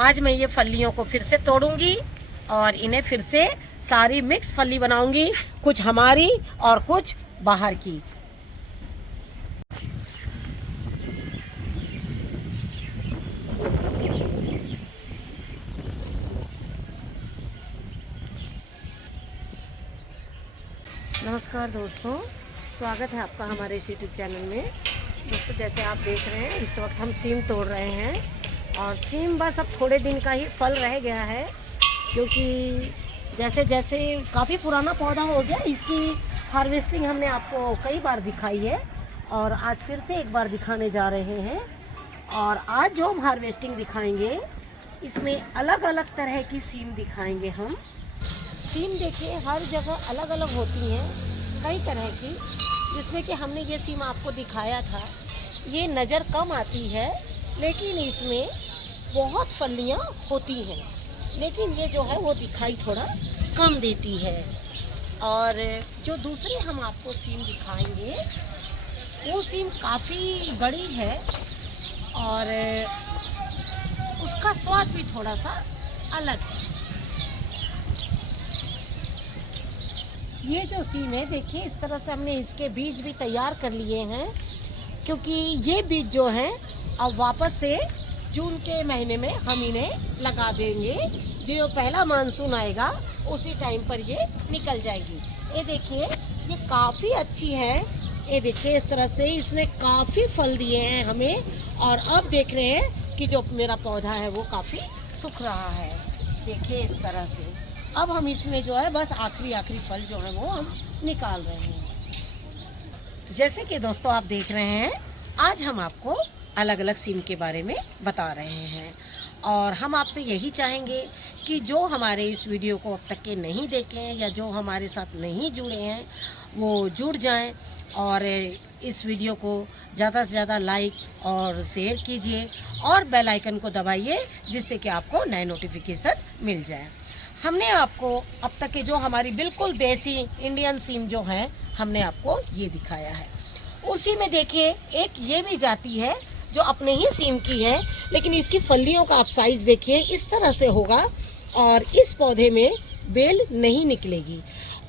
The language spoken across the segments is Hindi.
आज मैं ये फलियों को फिर से तोड़ूंगी और इन्हें फिर से सारी मिक्स फली बनाऊंगी, कुछ हमारी और कुछ बाहर की। नमस्कार दोस्तों, स्वागत है आपका हमारे इस यूट्यूब चैनल में। दोस्तों, जैसे आप देख रहे हैं इस वक्त हम सीम तोड़ रहे हैं और सीम बस अब थोड़े दिन का ही फल रह गया है, क्योंकि जैसे जैसे काफ़ी पुराना पौधा हो गया। इसकी हार्वेस्टिंग हमने आपको कई बार दिखाई है और आज फिर से एक बार दिखाने जा रहे हैं। और आज जो हम हार्वेस्टिंग दिखाएंगे इसमें अलग अलग तरह की सीम दिखाएंगे हम। सीम देखिए हर जगह अलग अलग होती हैं, कई तरह की, जिसमें कि हमने ये सीम आपको दिखाया था। ये नज़र कम आती है लेकिन इसमें बहुत फलियां होती हैं, लेकिन ये जो है वो दिखाई थोड़ा कम देती है। और जो दूसरे हम आपको सीम दिखाएंगे वो सीम काफ़ी बड़ी है और उसका स्वाद भी थोड़ा सा अलग है। ये जो सीम है देखिए, इस तरह से हमने इसके बीज भी तैयार कर लिए हैं, क्योंकि ये बीज जो हैं अब वापस से जून के महीने में हम इन्हें लगा देंगे। जो पहला मानसून आएगा उसी टाइम पर ये निकल जाएगी। ये देखिए ये काफ़ी अच्छी है। ये देखिए इस तरह से इसने काफ़ी फल दिए हैं हमें, और अब देख रहे हैं कि जो मेरा पौधा है वो काफ़ी सूख रहा है। देखिए इस तरह से अब हम इसमें जो है बस आखिरी फल जो है वो हम निकाल रहे हैं। जैसे कि दोस्तों आप देख रहे हैं, आज हम आपको अलग अलग सीम के बारे में बता रहे हैं और हम आपसे यही चाहेंगे कि जो हमारे इस वीडियो को अब तक के नहीं देखे हैं या जो हमारे साथ नहीं जुड़े हैं वो जुड़ जाएं और इस वीडियो को ज़्यादा से ज़्यादा लाइक और शेयर कीजिए और बेल आइकन को दबाइए, जिससे कि आपको नए नोटिफिकेशन मिल जाए। हमने आपको अब तक के जो हमारी बिल्कुल देसी इंडियन सीम जो है हमने आपको ये दिखाया है। उसी में देखिए एक ये भी जाती है जो अपने ही सीम की है, लेकिन इसकी फलियों का आप साइज़ देखिए इस तरह से होगा और इस पौधे में बेल नहीं निकलेगी।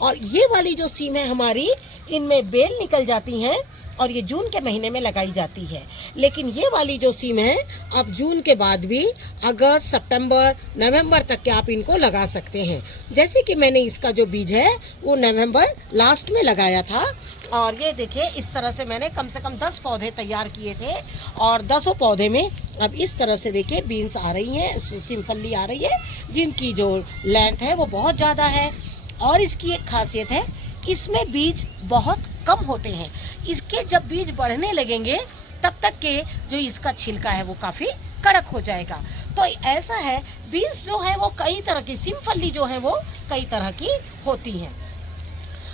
और ये वाली जो सीम है हमारी, इनमें बेल निकल जाती हैं और ये जून के महीने में लगाई जाती है। लेकिन ये वाली जो सीम है अब जून के बाद भी अगस्त, सितंबर, नवंबर तक के आप इनको लगा सकते हैं। जैसे कि मैंने इसका जो बीज है वो नवंबर लास्ट में लगाया था और ये देखिए इस तरह से मैंने कम से कम 10 पौधे तैयार किए थे और 10 पौधे में अब इस तरह से देखिए बीन्स आ रही हैं, सीम फली आ रही है, जिनकी जो लेंथ है वो बहुत ज़्यादा है। और इसकी एक खासियत है, इसमें बीज बहुत कम होते हैं। इसके जब बीज बढ़ने लगेंगे तब तक के जो इसका छिलका है वो काफ़ी कड़क हो जाएगा। तो ऐसा है, बीज जो है वो कई तरह की, सिमफली जो है वो कई तरह की होती हैं।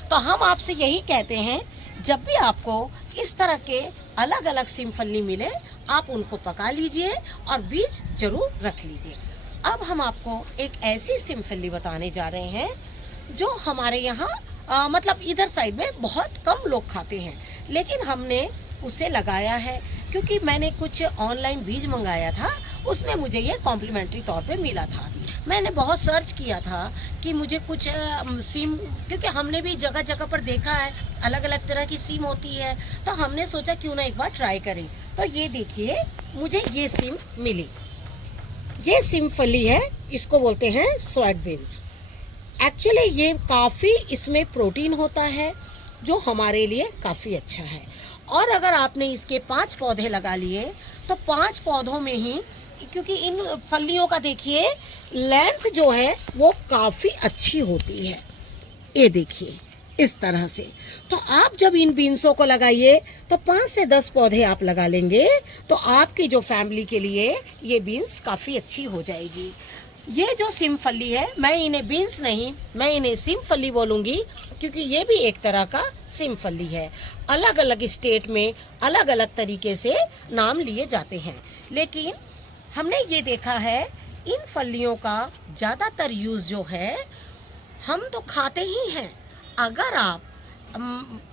तो हम आपसे यही कहते हैं, जब भी आपको इस तरह के अलग अलग सिमफली मिले आप उनको पका लीजिए और बीज जरूर रख लीजिए। अब हम आपको एक ऐसी सिमफली बताने जा रहे हैं जो हमारे यहाँ मतलब इधर साइड में बहुत कम लोग खाते हैं, लेकिन हमने उसे लगाया है क्योंकि मैंने कुछ ऑनलाइन बीज मंगाया था, उसमें मुझे ये कॉम्प्लीमेंट्री तौर पे मिला था। मैंने बहुत सर्च किया था कि मुझे कुछ सीम, क्योंकि हमने भी जगह जगह पर देखा है अलग अलग तरह की सीम होती है, तो हमने सोचा क्यों ना एक बार ट्राई करें। तो ये देखिए मुझे ये सीम मिली। ये सीम फली है, इसको बोलते हैं स्वेट बीन्स। एक्चुअली ये काफ़ी इसमें प्रोटीन होता है जो हमारे लिए काफ़ी अच्छा है। और अगर आपने इसके 5 पौधे लगा लिए तो 5 पौधों में ही, क्योंकि इन फलियों का देखिए लेंथ जो है वो काफ़ी अच्छी होती है। ये देखिए इस तरह से। तो आप जब इन बीन्सों को लगाइए तो 5 से 10 पौधे आप लगा लेंगे तो आपकी जो फैमिली के लिए ये बीन्स काफ़ी अच्छी हो जाएगी। ये जो सिमफली है, मैं इन्हें बीन्स नहीं, मैं इन्हें सिमफली बोलूँगी, क्योंकि ये भी एक तरह का सिमफली है। अलग अलग स्टेट में अलग अलग तरीके से नाम लिए जाते हैं, लेकिन हमने ये देखा है इन फलियों का ज़्यादातर यूज़ जो है हम तो खाते ही हैं। अगर आप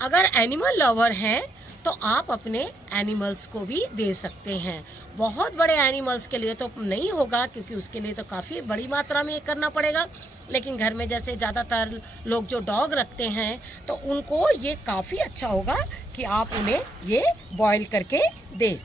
अगर एनिमल लवर हैं तो आप अपने एनिमल्स को भी दे सकते हैं। बहुत बड़े एनिमल्स के लिए तो नहीं होगा, क्योंकि उसके लिए तो काफ़ी बड़ी मात्रा में करना पड़ेगा, लेकिन घर में जैसे ज़्यादातर लोग जो डॉग रखते हैं तो उनको ये काफ़ी अच्छा होगा कि आप उन्हें ये बॉईल करके दें।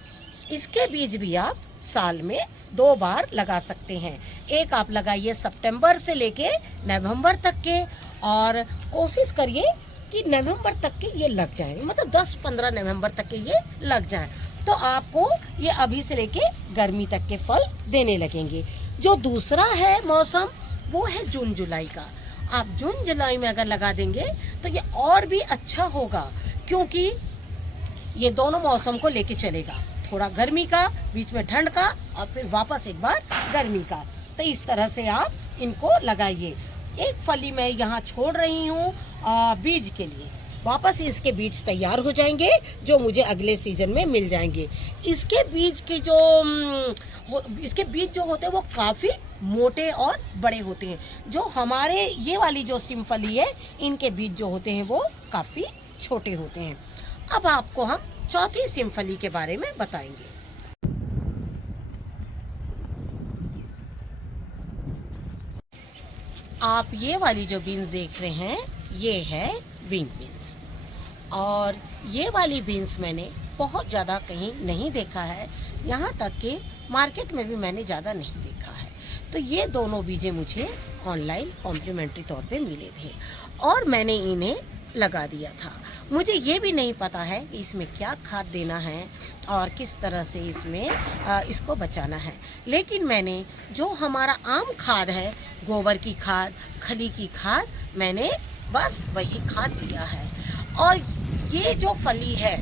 इसके बीज भी आप साल में 2 बार लगा सकते हैं। एक आप लगाइए सितंबर से लेके नवंबर तक के, और कोशिश करिए कि नवंबर तक के ये लग जाए, मतलब 10-15 नवंबर तक के ये लग जाए, तो आपको ये अभी से लेके गर्मी तक के फल देने लगेंगे। जो दूसरा है मौसम, वो है जून जुलाई का। आप जून जुलाई में अगर लगा देंगे तो ये और भी अच्छा होगा, क्योंकि ये दोनों मौसम को लेके चलेगा, थोड़ा गर्मी का, बीच में ठंड का, और फिर वापस एक बार गर्मी का। तो इस तरह से आप इनको लगाइए। एक फली मैं यहाँ छोड़ रही हूँ बीज के लिए, वापस इसके बीज तैयार हो जाएंगे जो मुझे अगले सीजन में मिल जाएंगे। इसके बीज के इसके बीज जो होते हैं वो काफ़ी मोटे और बड़े होते हैं। जो हमारे ये वाली जो सिमफली है, इनके बीज जो होते हैं वो काफ़ी छोटे होते हैं। अब आपको हम चौथी सिमफली के बारे में बताएंगे। आप ये वाली जो बीन्स देख रहे हैं, ये है विंग बीन्स, और ये वाली बीन्स मैंने बहुत ज़्यादा कहीं नहीं देखा है, यहाँ तक कि मार्केट में भी मैंने ज़्यादा नहीं देखा है। तो ये दोनों बीजें मुझे ऑनलाइन कॉम्प्लीमेंट्री तौर पे मिले थे और मैंने इन्हें लगा दिया था। मुझे ये भी नहीं पता है कि इसमें क्या खाद देना है और किस तरह से इसमें इसको बचाना है, लेकिन मैंने जो हमारा आम खाद है, गोबर की खाद, खली की खाद, मैंने बस वही खाद दिया है। और ये जो फली है,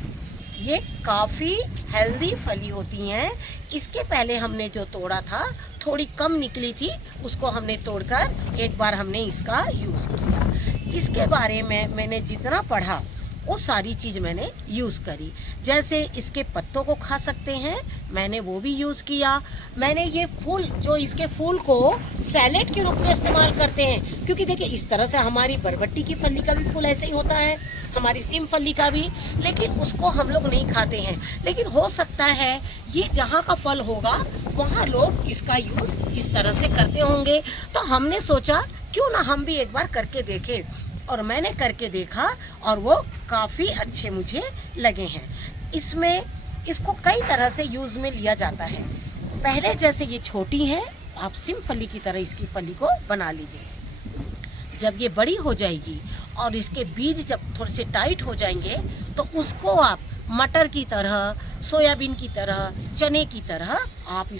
ये काफ़ी हेल्दी फली होती हैं। इसके पहले हमने जो तोड़ा था, थोड़ी कम निकली थी, उसको हमने तोड़कर एक बार हमने इसका यूज़ किया। इसके बारे में मैंने जितना पढ़ा वो सारी चीज़ मैंने यूज़ करी। जैसे इसके पत्तों को खा सकते हैं, मैंने वो भी यूज़ किया। मैंने ये फूल, जो इसके फूल को सैलेड के रूप में इस्तेमाल करते हैं, क्योंकि देखिए इस तरह से हमारी बरबट्टी की फली का भी फूल ऐसे ही होता है, हमारी सिम फली का भी, लेकिन उसको हम लोग नहीं खाते हैं। लेकिन हो सकता है ये जहाँ का फल होगा वहाँ लोग इसका यूज़ इस तरह से करते होंगे। तो हमने सोचा क्यों ना हम भी एक बार करके देखें, और मैंने करके देखा और वो काफ़ी अच्छे मुझे लगे हैं। इसमें इसको कई तरह से यूज़ में लिया जाता है। पहले जैसे ये छोटी है, आप सिम फली की तरह इसकी फली को बना लीजिए। जब ये बड़ी हो जाएगी और इसके बीज जब थोड़े से टाइट हो जाएंगे, तो उसको आप मटर की तरह, सोयाबीन की तरह, चने की तरह आप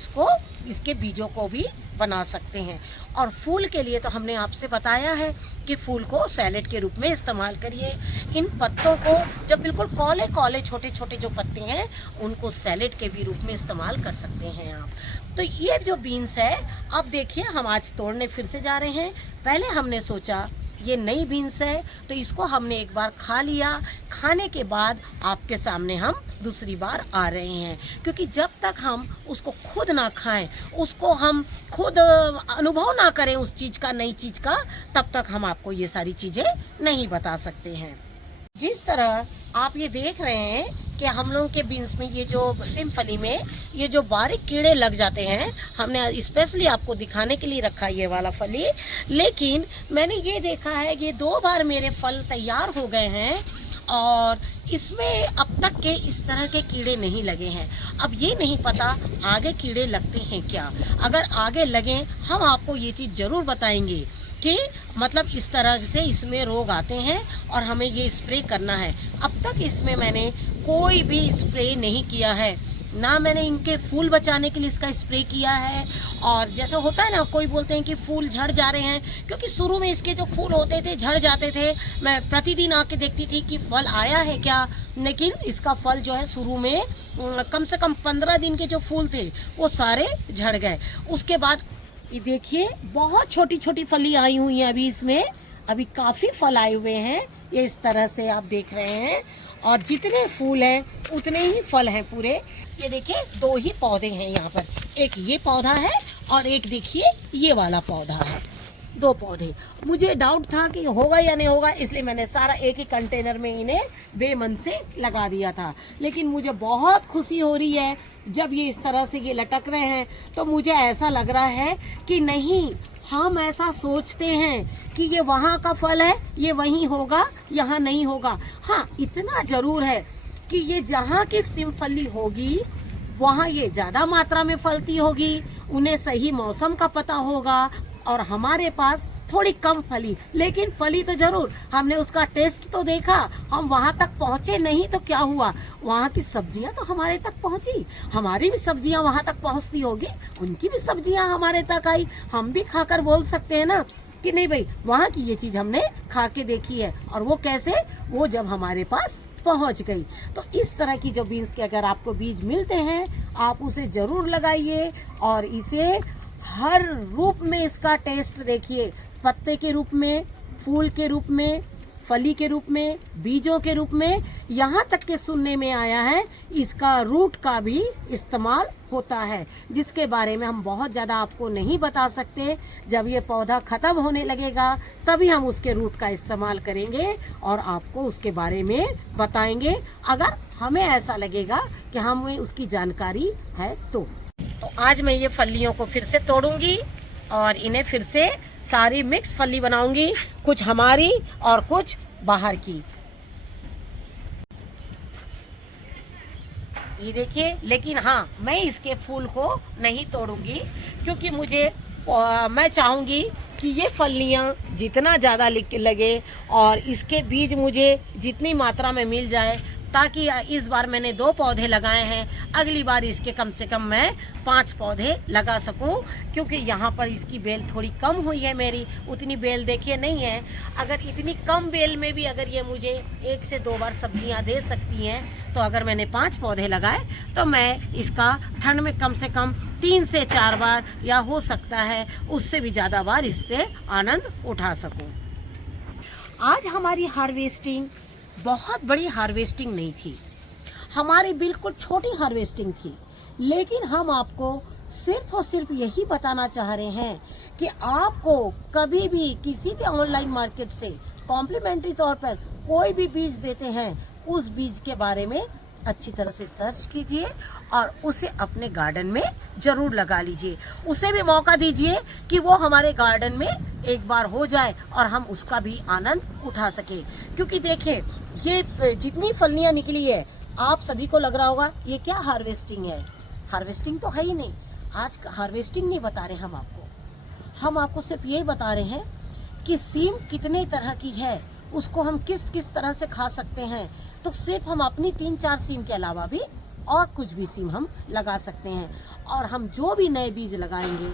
इसके बीजों को भी बना सकते हैं। और फूल के लिए तो हमने आपसे बताया है कि फूल को सैलेड के रूप में इस्तेमाल करिए। इन पत्तों को जब बिल्कुल कौले कौले छोटे छोटे जो पत्ते हैं, उनको सैलेड के भी रूप में इस्तेमाल कर सकते हैं आप। तो ये जो बीन्स है, अब देखिए हम आज तोड़ने फिर से जा रहे हैं। पहले हमने सोचा ये नई बीन्स है तो इसको हमने एक बार खा लिया, खाने के बाद आपके सामने हम दूसरी बार आ रहे हैं, क्योंकि जब तक हम उसको खुद ना खाएं, उसको हम खुद अनुभव ना करें उस चीज़ का, नई चीज़ का, तब तक हम आपको ये सारी चीज़ें नहीं बता सकते हैं। जिस तरह आप ये देख रहे हैं कि हम लोगों के बीन्स में ये जो सिम फली में ये जो बारीक कीड़े लग जाते हैं, हमने स्पेशली आपको दिखाने के लिए रखा ये वाला फली। लेकिन मैंने ये देखा है, ये 2 बार मेरे फल तैयार हो गए हैं और इसमें अब तक के इस तरह के कीड़े नहीं लगे हैं। अब ये नहीं पता आगे कीड़े लगते हैं क्या। अगर आगे लगें, हम आपको ये चीज़ ज़रूर बताएंगे कि मतलब इस तरह से इसमें रोग आते हैं और हमें ये स्प्रे करना है। अब तक इसमें मैंने कोई भी स्प्रे नहीं किया है, ना मैंने इनके फूल बचाने के लिए इसका स्प्रे किया है। और जैसे होता है ना, कोई बोलते हैं कि फूल झड़ जा रहे हैं, क्योंकि शुरू में इसके जो फूल होते थे झड़ जाते थे। मैं प्रतिदिन आके देखती थी कि फल आया है क्या, लेकिन इसका फल जो है शुरू में कम से कम 15 दिन के जो फूल थे वो सारे झड़ गए। उसके बाद ये देखिए बहुत छोटी छोटी फली आई हुई हैं, अभी इसमें अभी काफ़ी फल आए हुए हैं। ये इस तरह से आप देख रहे हैं, और जितने फूल हैं उतने ही फल हैं पूरे। ये देखिए 2 ही पौधे हैं यहाँ पर, एक ये पौधा है और एक देखिए ये वाला पौधा है। 2 पौधे। मुझे डाउट था कि होगा या नहीं होगा, इसलिए मैंने सारा एक ही कंटेनर में इन्हें बेमन से लगा दिया था। लेकिन मुझे बहुत खुशी हो रही है जब ये इस तरह से ये लटक रहे हैं, तो मुझे ऐसा लग रहा है कि नहीं, हम ऐसा सोचते हैं कि ये वहाँ का फल है, ये वहीं होगा, यहाँ नहीं होगा। हाँ, इतना जरूर है कि ये जहाँ की सिमफली होगी वहाँ ये ज्यादा मात्रा में फलती होगी, उन्हें सही मौसम का पता होगा, और हमारे पास थोड़ी कम फली, लेकिन फली तो जरूर। हमने उसका टेस्ट तो देखा, हम वहाँ तक पहुँचे नहीं तो क्या हुआ, वहाँ की सब्जियाँ तो हमारे तक पहुँची, हमारी भी सब्जियाँ वहाँ तक पहुँचती होगी, उनकी भी सब्जियाँ हमारे तक आई। हम भी खाकर बोल सकते हैं ना कि नहीं भाई, वहाँ की ये चीज हमने खा के देखी है। और वो कैसे, वो जब हमारे पास पहुंच गई। तो इस तरह की जो बीन्स के अगर आपको बीज मिलते हैं, आप उसे जरूर लगाइए, और इसे हर रूप में इसका टेस्ट देखिए, पत्ते के रूप में, फूल के रूप में, फली के रूप में, बीजों के रूप में, यहाँ तक के सुनने में आया है इसका रूट का भी इस्तेमाल होता है, जिसके बारे में हम बहुत ज़्यादा आपको नहीं बता सकते। जब ये पौधा ख़त्म होने लगेगा तभी हम उसके रूट का इस्तेमाल करेंगे और आपको उसके बारे में बताएंगे, अगर हमें ऐसा लगेगा कि हमें उसकी जानकारी है तो आज मैं ये फलियों को फिर से तोड़ूंगी और इन्हें फिर से सारी मिक्स फली बनाऊंगी, कुछ हमारी और कुछ बाहर की। ये देखिए, लेकिन हाँ, मैं इसके फूल को नहीं तोड़ूंगी, क्योंकि मैं चाहूंगी कि ये फलियां जितना ज़्यादा लगे और इसके बीज मुझे जितनी मात्रा में मिल जाए, ताकि इस बार मैंने 2 पौधे लगाए हैं, अगली बार इसके कम से कम मैं 5 पौधे लगा सकूं, क्योंकि यहाँ पर इसकी बेल थोड़ी कम हुई है, मेरी उतनी बेल देखिए नहीं है। अगर इतनी कम बेल में भी अगर ये मुझे 1 से 2 बार सब्जियाँ दे सकती हैं, तो अगर मैंने 5 पौधे लगाए तो मैं इसका ठंड में कम से कम 3 से 4 बार, या हो सकता है उससे भी ज़्यादा बार, इससे आनंद उठा सकूं। आज हमारी हार्वेस्टिंग बहुत बड़ी हार्वेस्टिंग नहीं थी, हमारी बिल्कुल छोटी हार्वेस्टिंग थी, लेकिन हम आपको सिर्फ और सिर्फ यही बताना चाह रहे हैं कि आपको कभी भी किसी भी ऑनलाइन मार्केट से कॉम्प्लीमेंट्री तौर पर कोई भी बीज देते हैं, उस बीज के बारे में अच्छी तरह से सर्च कीजिए और उसे अपने गार्डन में जरूर लगा लीजिए। उसे भी मौका दीजिए कि वो हमारे गार्डन में एक बार हो जाए और हम उसका भी आनंद उठा सके। क्योंकि देखिए, ये जितनी फलियां निकली है, आप सभी को लग रहा होगा ये क्या हार्वेस्टिंग है। हार्वेस्टिंग तो है ही नहीं, आज हार्वेस्टिंग नहीं बता रहे हम आपको सिर्फ यही बता रहे हैं कि सीम कितने तरह की है, उसको हम किस किस तरह से खा सकते हैं। तो सिर्फ हम अपनी 3-4 सीम के अलावा भी और कुछ भी सीम हम लगा सकते हैं, और हम जो भी नए बीज लगाएंगे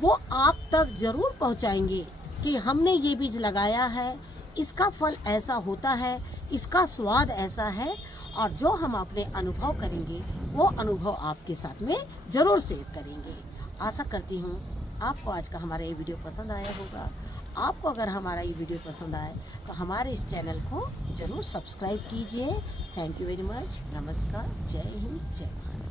वो आप तक जरूर पहुंचाएंगे कि हमने ये बीज लगाया है, इसका फल ऐसा होता है, इसका स्वाद ऐसा है, और जो हम अपने अनुभव करेंगे वो अनुभव आपके साथ में जरूर शेयर करेंगे। आशा करती हूँ आपको आज का हमारा ये वीडियो पसंद आया होगा। आपको अगर हमारा ये वीडियो पसंद आए तो हमारे इस चैनल को जरूर सब्सक्राइब कीजिए। Thank you very much. नमस्कार, जय हिंद, जय भारत।